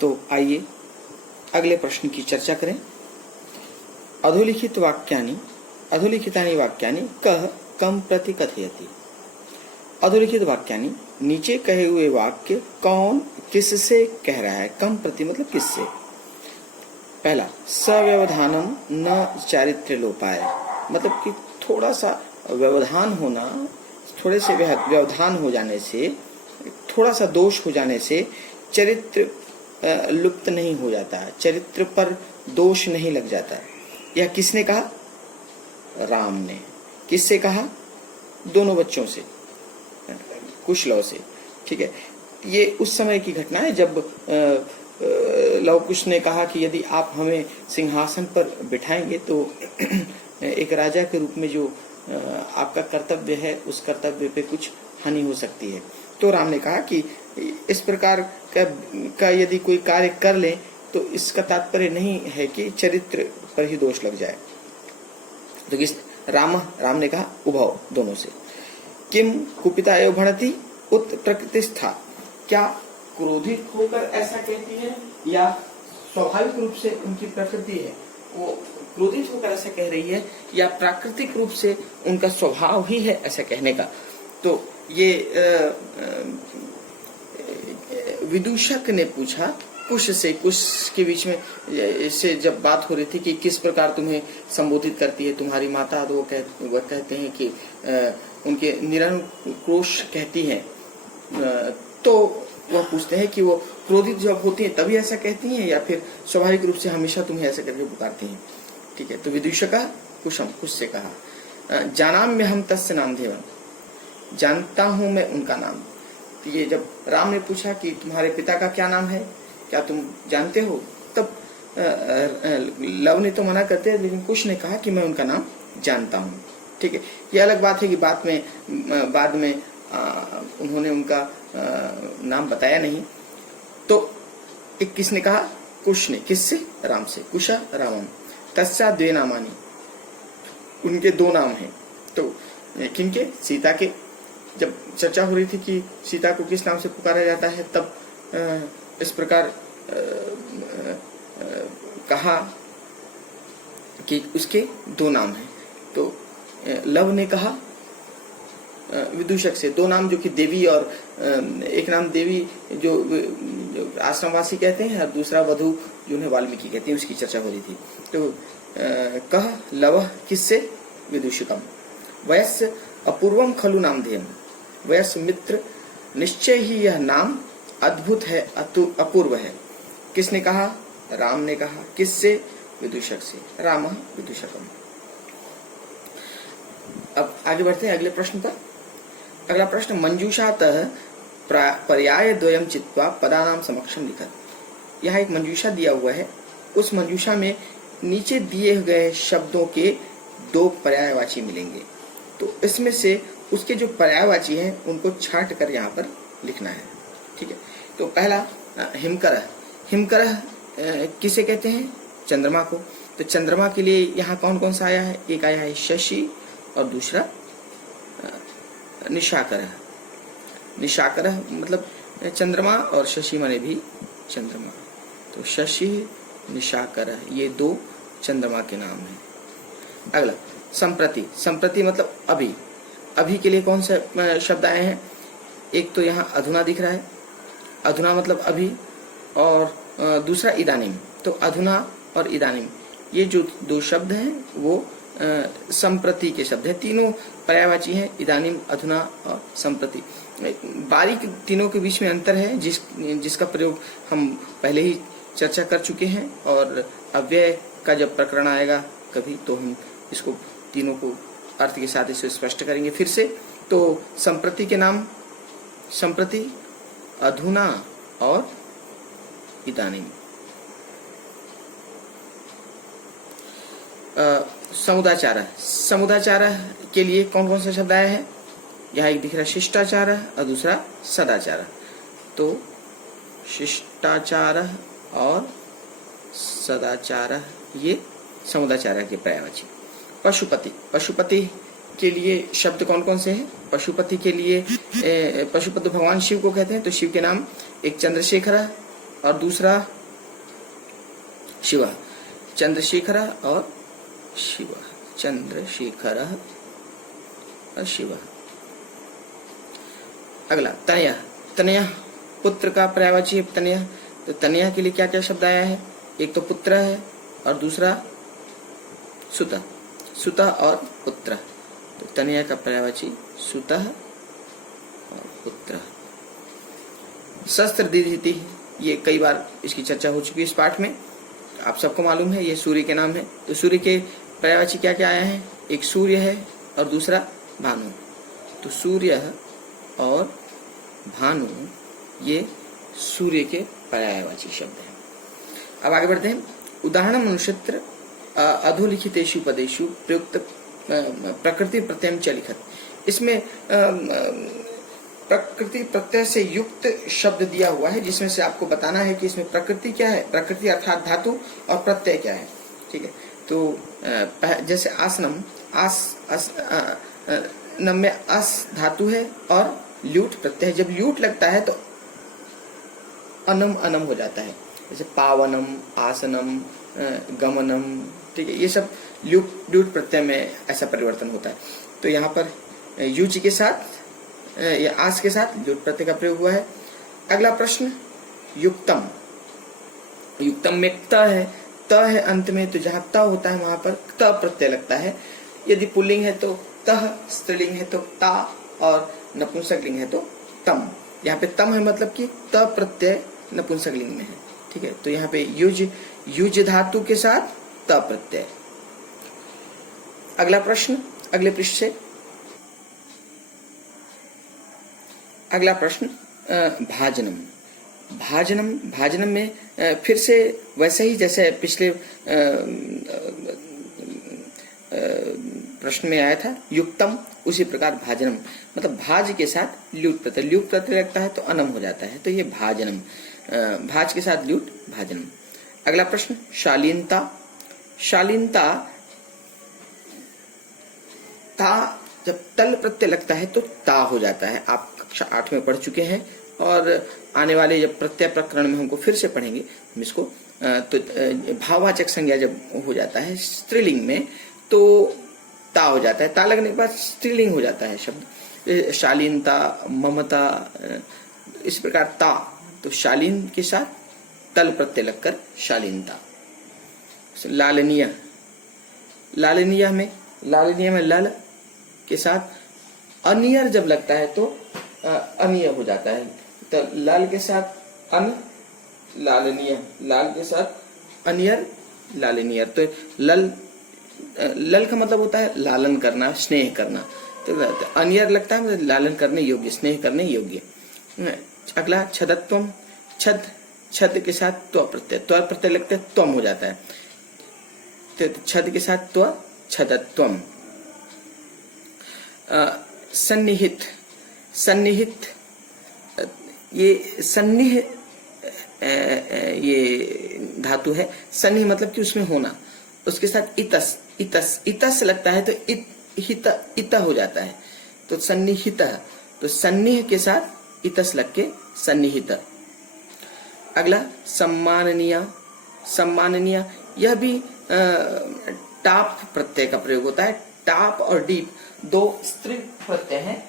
तो आइए अगले प्रश्न की चर्चा करें। अधोलिखितानि वाक्यानि कः कम प्रति कथयति। अधोलिखित वाक्यानि, नीचे कहे हुए वाक्य कौन किससे कह रहा है। कम प्रति मतलब किससे। पहला, सव्यवधानम न चारित्र्य लोपाय, मतलब कि थोड़ा सा व्यवधान होना, थोड़े से व्यवधान हो जाने से, थोड़ा सा दोष हो जाने से चरित्र लुप्त नहीं हो जाता है, चरित्र पर दोष नहीं लग जाता है। यह किसने कहा? राम ने। किससे कहा? दोनों बच्चों से, कुश लव से। ठीक है, ये उस समय की घटना है जब लव कुश ने कहा कि यदि आप हमें सिंहासन पर बिठाएंगे तो एक राजा के रूप में जो आपका कर्तव्य है उस कर्तव्य पे कुछ हानि हो सकती है। तो राम ने कहा कि इस प्रकार का यदि कोई कार्य कर ले तो इसका तात्पर्य नहीं है कि चरित्र पर ही दोष लग जाए। तो किस राम ने कहा उभव, दोनों से। किम कुपिता एव भणति उत प्रकृतिस्था, क्या क्रोधित होकर ऐसा कहती है या स्वाभाविक रूप से उनकी प्रकृति है वो क्रोधित होकर ऐसा कह रही है, या प्राकृतिक रूप से उनका स्वभाव ही है ऐसा कहने का। तो ये विदूषक ने पूछा कुश से। कुश के बीच में से जब बात हो रही थी कि किस प्रकार तुम्हें संबोधित करती है तुम्हारी माता, तो वो कहते हैं कि उनके निरंकुश कहती हैं। तो वह पूछते हैं कि वो क्रोधित जब होती हैं तभी ऐसा कहती हैं या फिर स्वाभाविक रूप से हमेशा तुम्हें ऐसा करके पुकारती हैं। ठीक है, तो विदूषक कुशम, कुश से कहा जानाम्य हम तस्य नाम देवम, जानता हूं मैं उनका नाम। तो ये जब राम ने पूछा कि तुम्हारे पिता का क्या नाम है, क्या तुम जानते हो, तब लव ने तो मना करते हैं, लेकिन कुश ने कहा कि मैं उनका नाम जानता हूँ। ठीक है, ये अलग बात है कि बाद में उन्होंने उनका नाम बताया नहीं। तो एक किसने कहा? कुश ने। किससे? राम से। कुशा रामम तस्या द्वे नामानि, उनके दो नाम हैं। तो किनके? सीता के। जब चर्चा हो रही थी कि सीता को किस नाम से पुकारा जाता है, तब इस प्रकार कहा कि उसके दो नाम हैं। तो लव ने कहा विदूषक से दो नाम, जो कि देवी, और एक नाम देवी जो आश्रमवासी कहते हैं और दूसरा वधु जो उन्हें वाल्मीकि कहते हैं, उसकी चर्चा हो रही थी। तो कह लव किससे? विदूषकम। वयस्य अपूर्वम खलु नाम ध्येयम, वयस्य मित्र, निश्चय ही यह नाम अद्भुत है, अपूर्व है। किसने कहा? राम ने कहा। किससे? विदूषक से। राम विदूषकम। अब आगे बढ़ते हैं अगले प्रश्न पर। अगला प्रश्न, मंजूषातः पर्याय द्वयम चित्वा पदानाम समक्षम लिखत। यहाँ एक मंजूषा दिया हुआ है, उस मंजूषा में नीचे दिए गए शब्दों के दो पर्यायवाची मिलेंगे। तो इसमें से उसके जो पर्यायवाची हैं उनको छांट कर यहाँ पर लिखना है। ठीक है, तो पहला हिमकरः। हिमकरः किसे कहते हैं? चंद्रमा को। तो चंद्रमा के लिए यहाँ कौन कौन सा आया है? एक आया है शशि और दूसरा निशाकरः। निशाकरः मतलब चंद्रमा और शशि माने भी चंद्रमा। तो शशि निशाकरः ये दो चंद्रमा के नाम हैं। अगला संप्रति। संप्रति मतलब अभी। अभी के लिए कौन से शब्द आए हैं? एक तो यहाँ अधुना दिख रहा है, अधुना मतलब अभी, और दूसरा इदानीम। तो अधुना और इदानीम ये जो दो शब्द हैं वो संप्रति के शब्द हैं। तीनों पर्यायवाची हैं, इदानीम, अधुना और संप्रति। बारीक तीनों के बीच में अंतर है जिसका प्रयोग हम पहले ही चर्चा कर चुके हैं, और अव्यय का जब प्रकरण आएगा कभी तो हम इसको तीनों को अर्थ के साथ इसे स्पष्ट करेंगे फिर से। तो संप्रति के नाम संप्रति, अधुना और इदानीम। समुदाचार। समुदाचार के लिए कौन कौन सा शब्द आया है? यहाँ एक दिख रहा है शिष्टाचार और दूसरा सदाचार। तो शिष्टाचार और सदाचार ये समुदाचार के पर्यायवाची। पशुपति। पशुपति के लिए शब्द कौन कौन से हैं? पशुपति के लिए पशुपति भगवान शिव को कहते हैं, तो शिव के नाम एक चंद्रशेखर और दूसरा शिव, चंद्रशेखर और शिव, चंद्रशेखर और शिव। अगला तनया, तनया पुत्र का पर्यायवाची है तनया। तो तनया के लिए क्या क्या शब्द आया है? एक तो पुत्र है और दूसरा सुता, सुता और पुत्र। तो तनया का पर्यायवाची सुता और पुत्र। शस्त्र दीधिति, ये कई बार इसकी चर्चा हो चुकी है इस पाठ में, आप सबको मालूम है, ये सूर्य के नाम है। तो सूर्य के पर्यायवाची क्या क्या आया है? एक सूर्य है और दूसरा भानु। तो सूर्य और भानु ये सूर्य के पर्यायवाची शब्द हैं। अब आगे बढ़ते हैं। उदाहरण मनुष्यत्र अधोलिखितेषु पदेषु प्रयुक्त प्रकृति प्रत्यय च लिखत। इसमें प्रकृति प्रत्यय से युक्त शब्द दिया हुआ है, जिसमें से आपको बताना है कि इसमें प्रकृति क्या है, प्रकृति अर्थात धातु, और प्रत्यय क्या है। ठीक है, तो जैसे आसनम, नम में अस धातु है और ल्यूट प्रत्यय। जब ल्यूट लगता है तो अनम अनम हो जाता है, जैसे पावनम, आसनम, गमनम। ठीक है, ये सब ल्यूट प्रत्यय में ऐसा परिवर्तन होता है। तो यहाँ पर युच के साथ या आस के साथ ल्यूट प्रत्यय का प्रयोग हुआ है। अगला प्रश्न, युक्तम, युक्तम में त है, त है अंत में, तो जहां त होता है वहां पर त प्रत्यय लगता है। यदि पुल्लिंग है तो तह, स्त्रीलिंग है तो ता, और नपुंसकलिंग है तो तम। यहाँ पे तम है मतलब कि त प्रत्यय नपुंसकलिंग में है। ठीक है, तो यहाँ पे युज धातु के साथ त प्रत्यय। अगला प्रश्न, अगले पृष्ठ से अगला प्रश्न, भाजनम। भाजनम, भाजनम में फिर से वैसे ही जैसे पिछले प्रश्न में आया था युक्तम, उसी प्रकार भाजनम, मतलब भाज के साथ ल्यूट प्रत्यय, ल्यूट प्रत्यय लगता है तो अनम हो जाता है, तो ये भाजनम, भाज के साथ ल्यूट, भाजनम। अगला प्रश्न, शालीनता। शालीनता, ता जब तल प्रत्यय लगता है तो ता हो जाता है। आप कक्षा 8 में पढ़ चुके हैं, और आने वाले जब प्रत्यय प्रकरण में हमको फिर से पढ़ेंगे हम इसको। तो भाववाचक संज्ञा जब हो जाता है स्त्रीलिंग में तो ता हो जाता है, ता लगने के बाद स्त्रीलिंग हो जाता है शब्द। शालीनता, ममता, इस प्रकार ता, तो शालीन के साथ तल प्रत्यय लगकर शालीनता। लालनीय, लालनीय में लल के साथ अनियर जब लगता है तो अनिय हो जाता है। तो लाल के साथ अन, लालनीय, लाल के साथ अनियर, लालनीय। तो लल का मतलब होता है लालन करना, स्नेह करना। तो अनियर लगता है मतलब लालन करने योग्य, स्नेह करने योग्य। अगला छदत्वम, छद के साथ त्व प्रत्यय, त्व प्रत्यय लगता है त्वम हो जाता है, तो छद के साथ त्व, छदत्वम। सन्निहित, सन्निहित, ये सन्निह ये धातु है। सन्निह मतलब कि उसमें होना, उसके साथ इतस, इतस लगता है तो इत हो जाता है, तो सन्निहित। तो सन्निह के साथ इतस लग के सन्निहित। अगला सम्माननीय, सम्माननीय, यह भी टाप प्रत्यय का प्रयोग होता है। टाप और डीप दो स्त्री प्रत्यय हैं,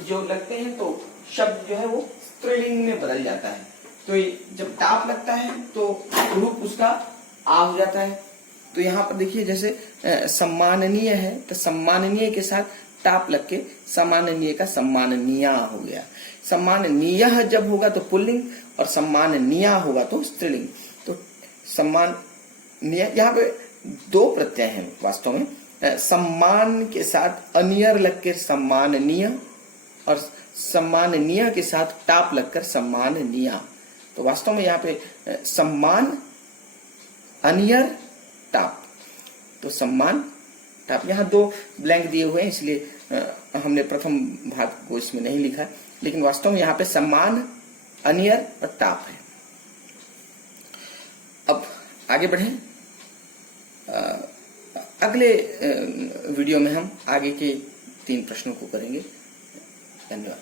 जो लगते हैं तो शब्द जो है वो स्त्रीलिंग में बदल जाता है। तो जब टाप लगता है तो रूप उसका आ हो जाता है। तो यहाँ पर देखिए जैसे सम्माननीय है तो सम्माननीय के साथ टाप लग के सम्माननीय का सम्माननीय हो गया। सम्माननीय जब होगा तो पुल्लिंग और सम्माननीय होगा तो स्त्रीलिंग। तो सम्माननीय, यहाँ पे दो प्रत्यय हैं वास्तव में। सम्मान के साथ अनियर लग के सम्माननीय, और सम्माननीय के साथ टाप लगकर सम्माननीय। तो वास्तव में यहाँ पे सम्मान, अनियर, टाप, तो सम्मान, टाप। यहाँ दो ब्लैंक दिए हुए हैं इसलिए हमने प्रथम भाग को इसमें नहीं लिखा, लेकिन वास्तव में यहाँ पे सम्मान, अनियर और टाप है। अब आगे बढ़ें। अगले वीडियो में हम आगे के 3 प्रश्नों को करेंगे। धन्यवाद।